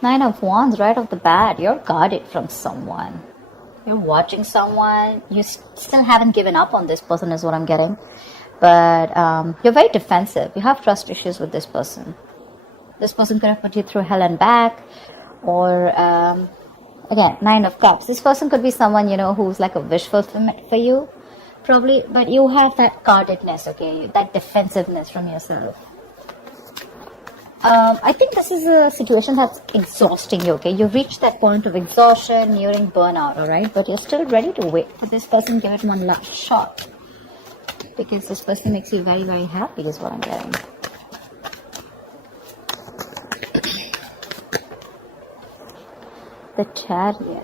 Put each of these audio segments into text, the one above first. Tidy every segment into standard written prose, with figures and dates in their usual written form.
Nine of Wands right off the bat. You're guarded from someone. You're watching someone. You still haven't given up on this person is what I'm getting. But you're very defensive. You have trust issues with this person. This person could have put you through hell and back. Or, again, Nine of Cups. This person could be someone, who's like a wish fulfillment for you. Probably. But you have that guardedness, okay? That defensiveness from yourself. I think this is a situation that's exhausting you, okay? You've reached that point of exhaustion, nearing burnout, alright? But you're still ready to wait for this person, give it one last shot. Because this person makes you very, very happy is what I'm getting. The Chariot.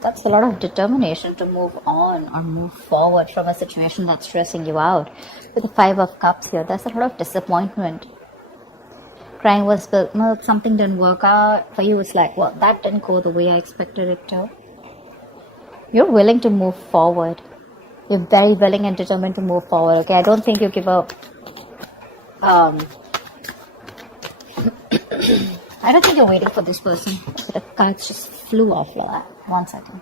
That's a lot of determination to move on or move forward from a situation that's stressing you out. With the Five of Cups here, there's a lot of disappointment. Crying was spilled milk, something didn't work out. For you, it's like, well, that didn't go the way I expected it to. You're willing to move forward. You're very willing and determined to move forward, okay? I don't think you give up. I don't think you're waiting for this person. The cards just flew off like that. 1 second.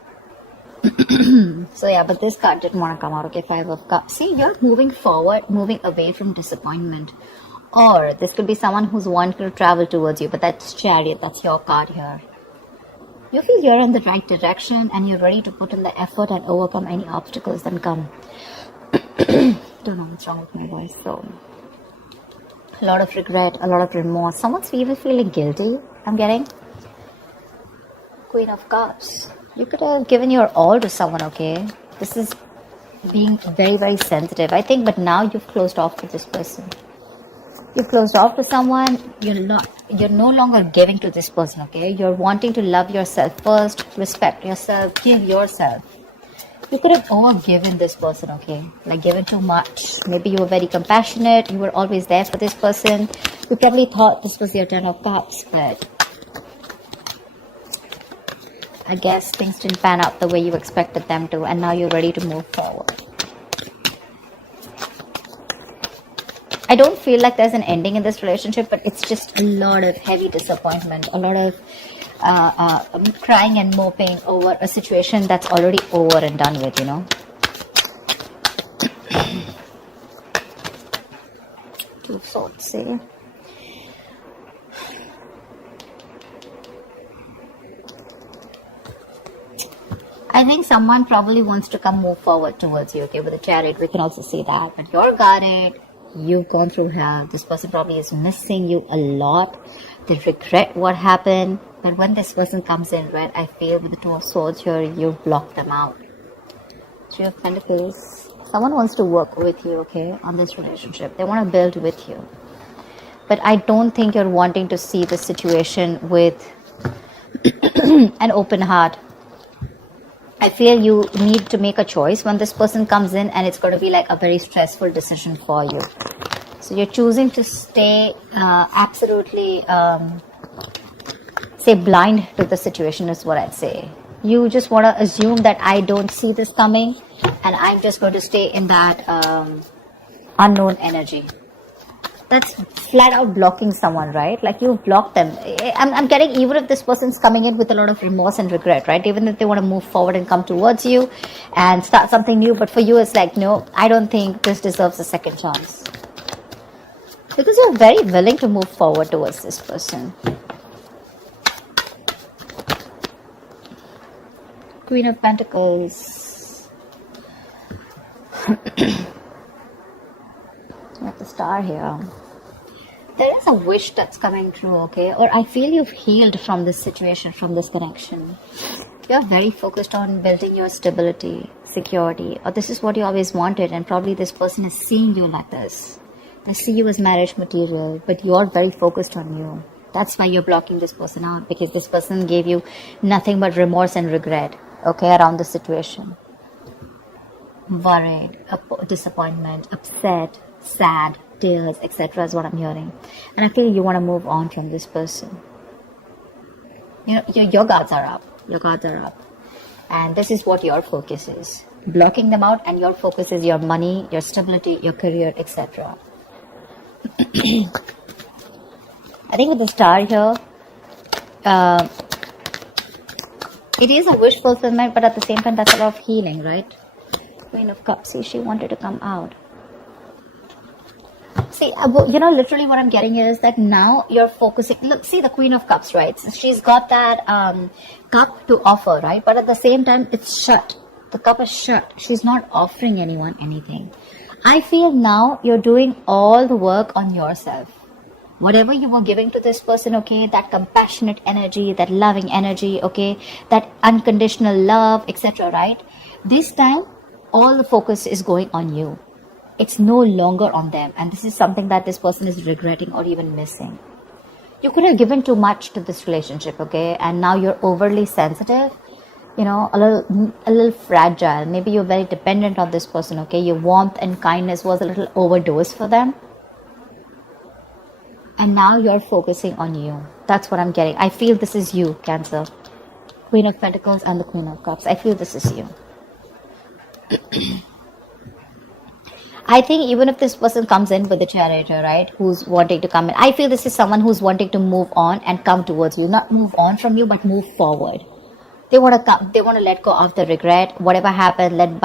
So yeah, but this card didn't want to come out, okay? Five of Cups. See, you're moving forward, moving away from disappointment. Or this could be someone who's wanting to travel towards you, but that's Chariot, that's your card here. You feel you're in the right direction and you're ready to put in the effort and overcome any obstacles that come. Don't know what's wrong with my voice. So, a lot of regret, a lot of remorse. Someone's even feeling guilty, I'm getting. Queen of Cups. You could have given your all to someone, okay? This is being very, very sensitive, I think, but now you've closed off to this person. You've closed off to someone, you're no longer giving to this person, okay? You're wanting to love yourself first, respect yourself, give yourself. You could have overgiven this person, okay? Like given too much. Maybe you were very compassionate, you were always there for this person. You probably thought this was your Ten of Cups, but I guess things didn't pan out the way you expected them to, and now you're ready to move forward. I don't feel like there's an ending in this relationship, but it's just a lot of heavy disappointment, a lot of crying and moping over a situation that's already over and done with, Two of Swords, see? I think someone probably wants to move forward towards you, okay? With the Chariot, we can also see that, but you're guarded. You've gone through hell. This person probably is missing you a lot. They regret what happened. But when this person comes in, right, I feel with the Two of Swords here, you block them out. Three of Pentacles. Someone wants to work with you, okay, on this relationship. They want to build with you. But I don't think you're wanting to see the situation with an open heart. I feel you need to make a choice when this person comes in, and it's going to be like a very stressful decision for you. So you're choosing to stay absolutely, say, blind to the situation is what I'd say. You just want to assume that I don't see this coming, and I'm just going to stay in that unknown energy. That's flat out blocking someone, right? Like you block them. I'm getting, even if this person's coming in with a lot of remorse and regret, right? Even if they want to move forward and come towards you and start something new, but for you it's like, no, I don't think this deserves a second chance. Because you're very willing to move forward towards this person. Queen of Pentacles. With the Star here. There is a wish that's coming true, okay? Or I feel you've healed from this situation, from this connection. You're very focused on building your stability, security, or this is what you always wanted, and probably this person is seeing you like this. They see you as marriage material, but you're very focused on you. That's why you're blocking this person out, because this person gave you nothing but remorse and regret, okay, around the situation. Worried, disappointment, upset, sad, tears, etc. is what I'm hearing. And I feel you want to move on from this person. You know, your guards are up. Your guards are up. And this is what your focus is. Blocking them out, and your focus is your money, your stability, your career, etc. I think with the Star here, uh, it is a wish fulfillment, but at the same time, that's a lot of healing, right? Queen of Cups, see, she wanted to come out. See, literally what I'm getting is that now you're focusing. Look, see the Queen of Cups, right? She's got that cup to offer, right? But at the same time, it's shut. The cup is shut. She's not offering anyone anything. I feel now you're doing all the work on yourself. Whatever you were giving to this person, okay, that compassionate energy, that loving energy, okay, that unconditional love, etc., right? This time, all the focus is going on you. It's no longer on them, and this is something that this person is regretting or even missing. You could have given too much to this relationship, okay, and now you're overly sensitive, a little fragile. Maybe you're very dependent on this person, okay. Your warmth and kindness was a little overdosed for them, and now you're focusing on you. That's what I'm getting. I feel this is you, Cancer. Queen of Pentacles and the Queen of Cups. I feel this is you. I think even if this person comes in with the Chariot, right, who's wanting to come in, I feel this is someone who's wanting to move on and come towards you. Not move on from you, but move forward. They want to come. They want to let go of the regret. Whatever happened, let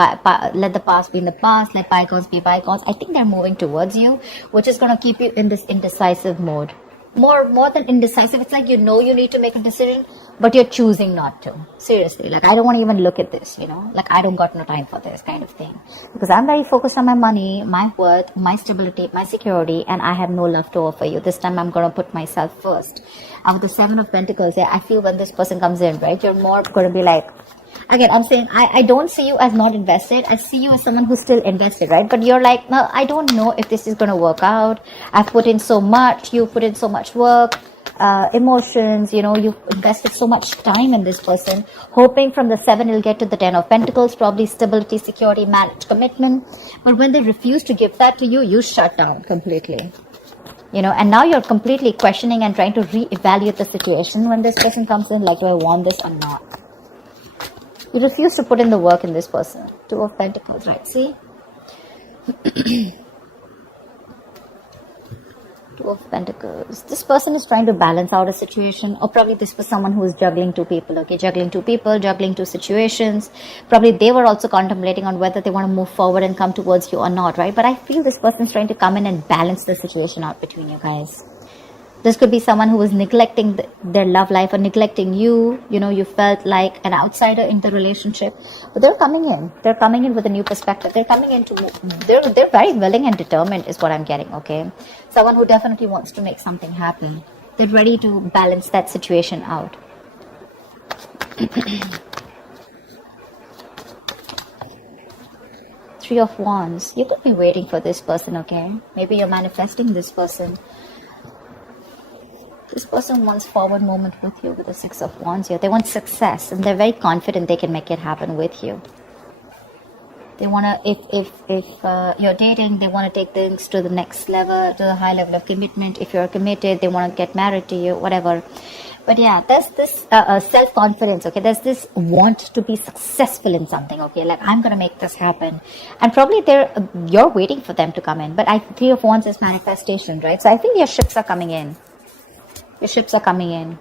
the past be in the past. Let bygones be bygones. I think they're moving towards you, which is going to keep you in this indecisive mode. More than indecisive, it's like you need to make a decision, but you're choosing not to. Seriously, like I don't want to even look at this, like I don't got no time for this kind of thing, because I'm very focused on my money, my worth, my stability, my security, and I have no love to offer you. This time I'm going to put myself first. And with the Seven of Pentacles, I feel when this person comes in, right, you're more going to be like, again, I'm saying I don't see you as not invested. I see you as someone who's still invested, right? But you're like, no, I don't know if this is going to work out. I've put in so much. You've put in so much work, emotions. You've invested so much time in this person, hoping from the 7 you'll get to the 10 of Pentacles, probably stability, security, marriage, commitment. But when they refuse to give that to you, you shut down completely. And now you're completely questioning and trying to reevaluate the situation when this person comes in, like, do I want this or not? You refuse to put in the work in this person. 2 of Pentacles, right? See? 2 of Pentacles. This person is trying to balance out a situation, or probably this was someone who is juggling 2 people, okay? Juggling 2 people, juggling 2 situations. Probably they were also contemplating on whether they want to move forward and come towards you or not, right? But I feel this person is trying to come in and balance the situation out between you guys. This could be someone who was neglecting their love life or neglecting you. You felt like an outsider in the relationship. But they're coming in. They're coming in with a new perspective. They're coming in they're very willing and determined is what I'm getting, okay? Someone who definitely wants to make something happen. They're ready to balance that situation out. 3 of Wands. You could be waiting for this person, okay? Maybe you're manifesting this person. This person wants forward movement with you with the 6 of Wands here. They want success, and they're very confident they can make it happen with you. They want to, if you're dating, they want to take things to the next level, to the high level of commitment. If you're committed, they want to get married to you, whatever. But yeah, there's this self-confidence, okay? There's this want to be successful in something, okay? Like, I'm going to make this happen. And probably you're waiting for them to come in. But 3 of Wands is manifestation, right? So I think your ships are coming in. Your ships are coming in.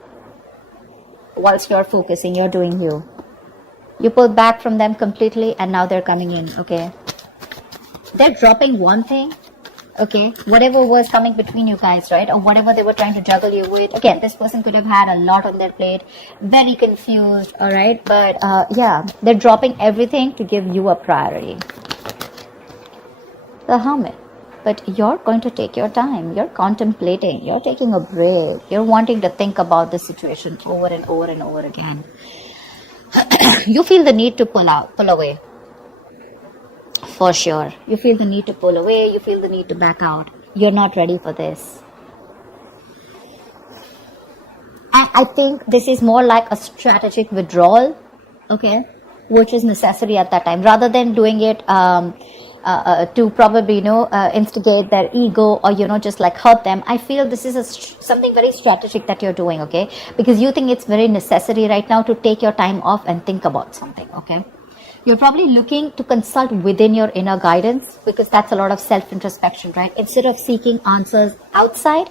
Whilst you're focusing, you're doing you. You pulled back from them completely, and now they're coming in, okay? They're dropping one thing, okay? Whatever was coming between you guys, right? Or whatever they were trying to juggle you with. Again, this person could have had a lot on their plate. Very confused, all right? But yeah, they're dropping everything to give you a priority. The Hermit. But you're going to take your time. You're contemplating. You're taking a break. You're wanting to think about the situation over and over and over again. You feel the need to pull away. For sure. You feel the need to pull away. You feel the need to back out. You're not ready for this. I think this is more like a strategic withdrawal, okay, which is necessary at that time, rather than doing it to probably instigate their ego or just like hurt them. I feel this is something very strategic that you're doing, okay, because you think it's very necessary right now to take your time off and think about something, okay. You're probably looking to consult within your inner guidance, because that's a lot of self-introspection, right? Instead of seeking answers outside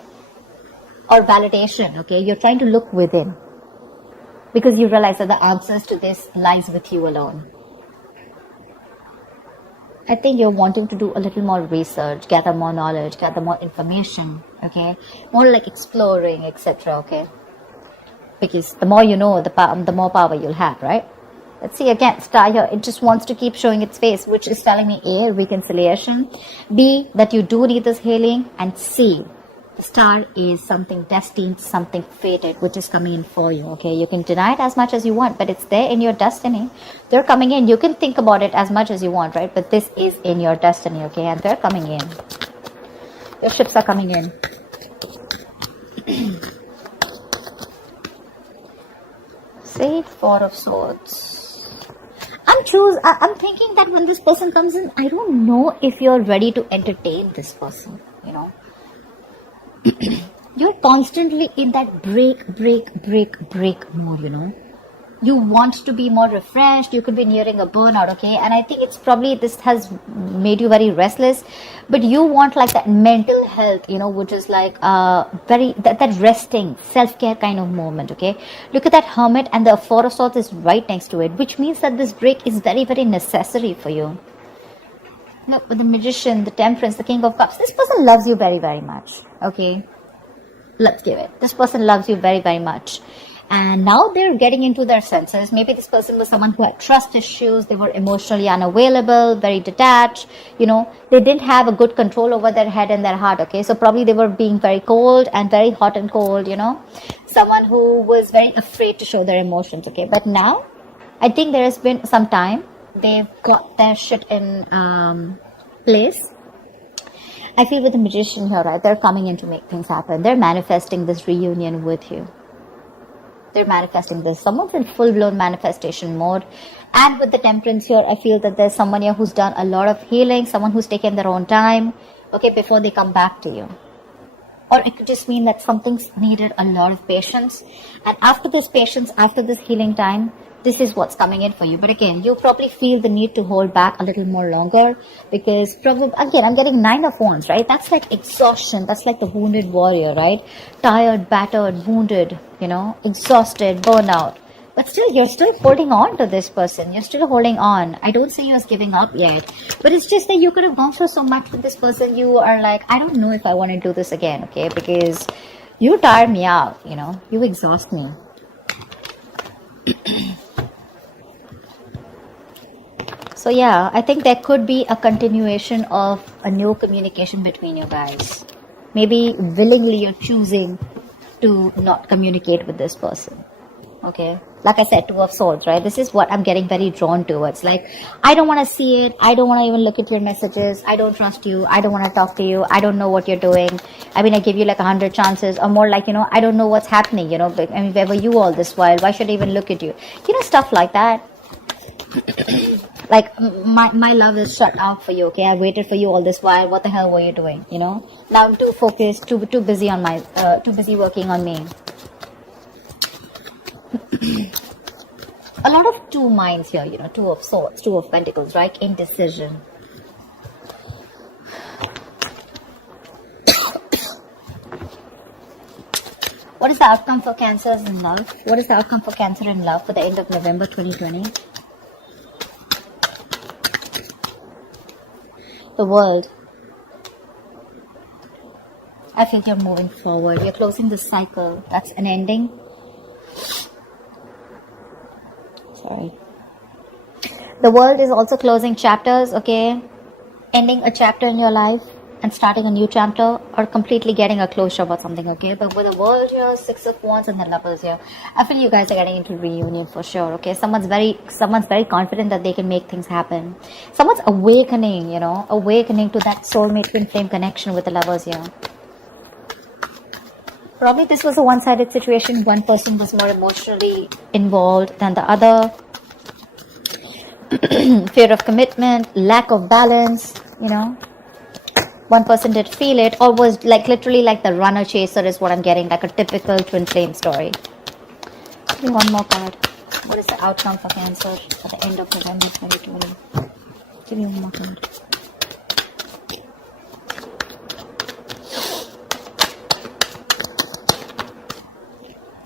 or validation, okay, you're trying to look within. because you realize that the answers to this lies with you alone. I think you're wanting to do a little more research, gather more knowledge, gather more information, okay? More like exploring, etc., okay? Because the more you know, the more power you'll have, right? Let's see again, star here, it just wants to keep showing its face, which is telling me A, reconciliation, B, that you do need this healing, and C, the star is something destined, something fated, which is coming in for you, okay? You can deny it as much as you want, but it's there in your destiny. They're coming in. You can think about it as much as you want, right? But this is in your destiny, okay? And they're coming in. Your ships are coming in. See, Four of Swords. I'm thinking that when this person comes in, I don't know if you're ready to entertain this person, you know. You're constantly in that break mode, you know. You want to be more refreshed. You could be nearing a burnout, okay? And I think it's probably, this has made you very restless, but you want like that mental health, you know, which is like that resting, self-care kind of moment, okay? Look at that Hermit, and the Four of Swords is right next to it, which means that this break is very, very necessary for you. Look, with the Magician, the Temperance, the King of Cups, this person loves you very, very much, okay? Let's give it. This person loves you very, very much. And now they're getting into their senses. Maybe this person was someone who had trust issues. They were emotionally unavailable, very detached. You know, they didn't have a good control over their head and their heart, okay? So probably they were being very cold and very hot and cold, you know. Someone who was very afraid to show their emotions, okay? But now, I think there has been some time. They've got their shit in place. I feel with the Magician here, right? They're coming in to make things happen. They're manifesting this reunion with you. They're manifesting this. Someone's in full-blown manifestation mode. And with the Temperance here, I feel that there's someone here who's done a lot of healing, someone who's taken their own time, okay, before they come back to you. Or it could just mean that something's needed a lot of patience. And after this patience, after this healing time, this is what's coming in for you. But again, you probably feel the need to hold back a little more longer, because probably, again, I'm getting 9 of Wands, right? That's like exhaustion. That's like the wounded warrior, right? Tired, battered, wounded, you know, exhausted, burnout. But still, you're still holding on to this person. You're still holding on. I don't say you're giving up yet, but it's just that you could have gone through so much with this person. You are like, I don't know if I want to do this again, okay? Because you tire me out, you know, you exhaust me. So yeah, I think there could be a continuation of a new communication between you guys. Maybe willingly you're choosing to not communicate with this person. Okay, like I said, Two of Swords, right? This is what I'm getting very drawn towards. Like, I don't want to see it. I don't want to even look at your messages. I don't trust you. I don't want to talk to you. I don't know what you're doing. I mean, I give you like 100 chances, or more like, you know, I don't know what's happening, you know. I mean, where were you all this while? Why should I even look at you? You know, stuff like that. Like, my love is shut out for you, okay? I waited for you all this while. What the hell were you doing, you know? Now I'm too focused, too busy on too busy working on me. A lot of two minds here, you know, Two of Swords, Two of Pentacles, right? Indecision. What is the outcome for Cancers in love? What is the outcome for Cancer in love for the end of November 2020? The World. I feel you're moving forward. You're closing the cycle. That's an ending. Sorry. The World is also closing chapters, okay? Ending a chapter in your life and starting a new chapter, or completely getting a closure about something, okay? But with the World here, Six of Wands and the Lovers here, I feel you guys are getting into reunion for sure, okay? Someone's very confident that they can make things happen. Someone's awakening, you know, awakening to that soulmate twin flame connection with the Lovers here. Probably this was a one-sided situation. One person was more emotionally involved than the other. Fear of commitment, lack of balance, you know. One person did feel it, or was like literally like the runner chaser is what I'm getting, like a typical twin flame story. Give me one more card. What is the outcome for Cancer at the end of November 2020? Give me one more card.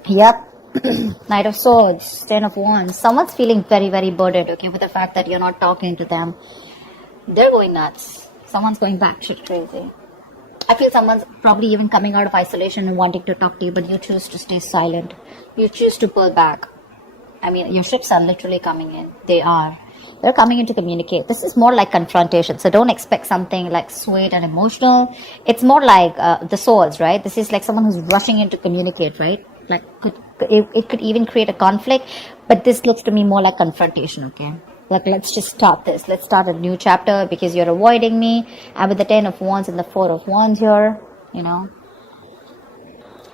Yep. Knight of Swords, Ten of Wands. Someone's feeling very, very burdened, okay, with the fact that you're not talking to them. They're going nuts. Someone's going batshit crazy. I feel someone's probably even coming out of isolation and wanting to talk to you, but you choose to stay silent. You choose to pull back. I mean, your ships are literally coming in. They are. They're coming in to communicate. This is more like confrontation. So don't expect something like sweet and emotional. It's more like the swords, right? This is like someone who's rushing in to communicate, right? Like it could even create a conflict, but this looks to me more like confrontation, okay? Like, let's just start this. Let's start a new chapter because you're avoiding me. And with the 10 of Wands and the 4 of Wands here, you know,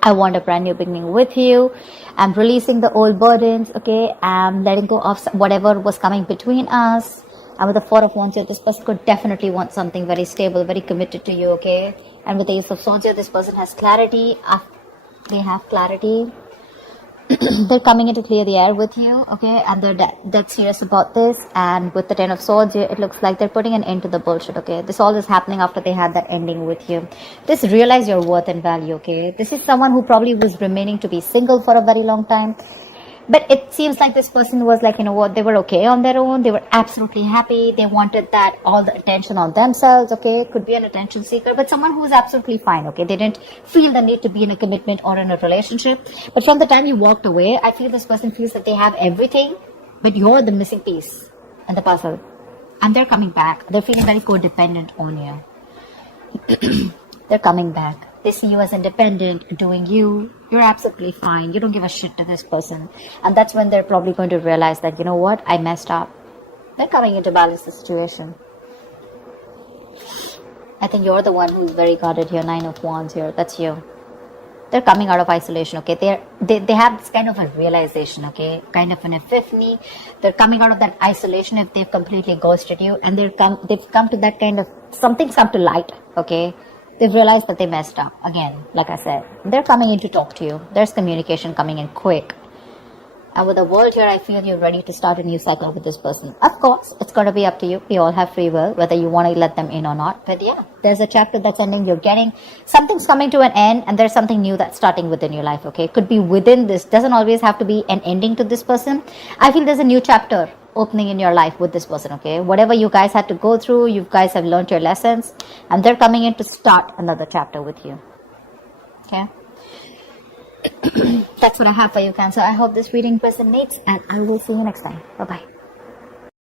I want a brand new beginning with you. I'm releasing the old burdens, okay? I'm letting go of whatever was coming between us. And with the 4 of Wands here, this person could definitely want something very stable, very committed to you, okay? And with the Ace of Swords here, this person has clarity. They have clarity. They're coming in to clear the air with you, okay? And they're dead serious about this. And with the 10 of Swords here, it looks like they're putting an end to the bullshit, okay? This all is happening after they had that ending with you. Just realize your worth and value, okay? This is someone who probably was remaining to be single for a very long time. But it seems like this person was like, you know what, they were okay on their own. They were absolutely happy. They wanted that, all the attention on themselves, okay? Could be an attention seeker, but someone who was absolutely fine, okay? They didn't feel the need to be in a commitment or in a relationship. But from the time you walked away, I feel this person feels that they have everything, but you're the missing piece in the puzzle. And they're coming back. They're feeling very codependent on you. They're coming back. They see you as independent, doing you. You're absolutely fine. You don't give a shit to this person. And that's when they're probably going to realize that, you know what, I messed up. They're coming in to balance the situation. I think you're the one who's very guarded here. 9 of Wands here. That's you. They're coming out of isolation, okay? They have this kind of a realization, okay? Kind of an epiphany. They're coming out of that isolation if they've completely ghosted you. And they've come to that kind of, something's come to light, okay? They've realized that they messed up. Again, like I said, they're coming in to talk to you. There's communication coming in quick. And with the World here, I feel you're ready to start a new cycle with this person. Of course, it's going to be up to you. We all have free will, whether you want to let them in or not. But yeah, there's a chapter that's ending. You're getting, something's coming to an end, and there's something new that's starting within your life, okay? Could be within this. Doesn't always have to be an ending to this person. I feel there's a new chapter opening in your life with this person, okay? Whatever you guys had to go through, you guys have learned your lessons, and they're coming in to start another chapter with you, okay? That's what I have for you, Cancer. I hope this reading resonates, and I will see you next time. Bye-bye.